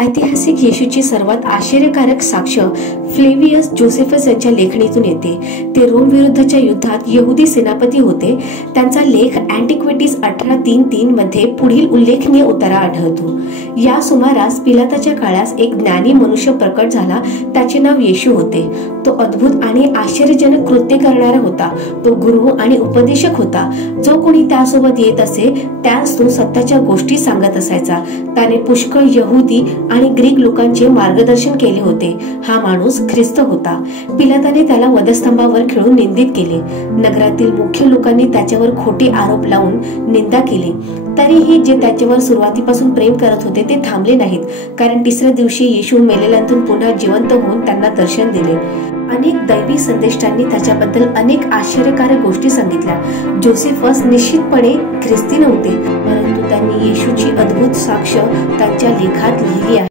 ऐतिहासिक येशूची सर्वात आश्चर्यकारक साक्ष फ्लेवियस जोसेफस यांच्या लेखणीतून येते। ते रोम विरुद्धच्या युद्धात यहुदी सेनापती होते। त्यांचा लेख अँटिक्विटीज 1833 मध्ये पुढील उल्लेखनीय उतारा आढळतो। या सुमारास पिलाताच्या काळास एक ज्ञानी मनुष्य प्रकट झाला। त्याचे नाव येशू होते। तो अद्भुत आणि आश्चर्यजनक कृत्य करणारा होता। तो गुरु आणि उपदेशक होता। जो कोणी त्यासोबत येत असे त्यास तो सत्याच्या गोष्टी सांगत असायचा। त्याने पुष्कळ यहुदी आणि ग्रीक लोकांचे मार्गदर्शन केले होते। हा माणूस ख्रिस्त होता। पिलाताने त्याला वधस्तंभावर खिळून निंदित केले। नगरातील मुख्य लोकांनी त्याच्यावर खोटे आरोप लावून निंदा केली। तरीही जे त्याच्यावर सुरुवातीपासून प्रेम करत होते ते थांबले नाहीत, कारण तिसऱ्या दिवशी येशू मेलेल्यांतून पुन्हा जिवंत होऊन त्यांना दर्शन दिले। अनेक दैवी संदेष्टांनी त्याच्याबद्दल अनेक आश्चर्यकारक गोष्टी सांगितल्या। जोसेफस निश्चितपणे ख्रिस्ती नव्हते, परंतु त्यांनी येशूची अद्भुत साक्ष त्यांच्या लेखात लिहिली आहे।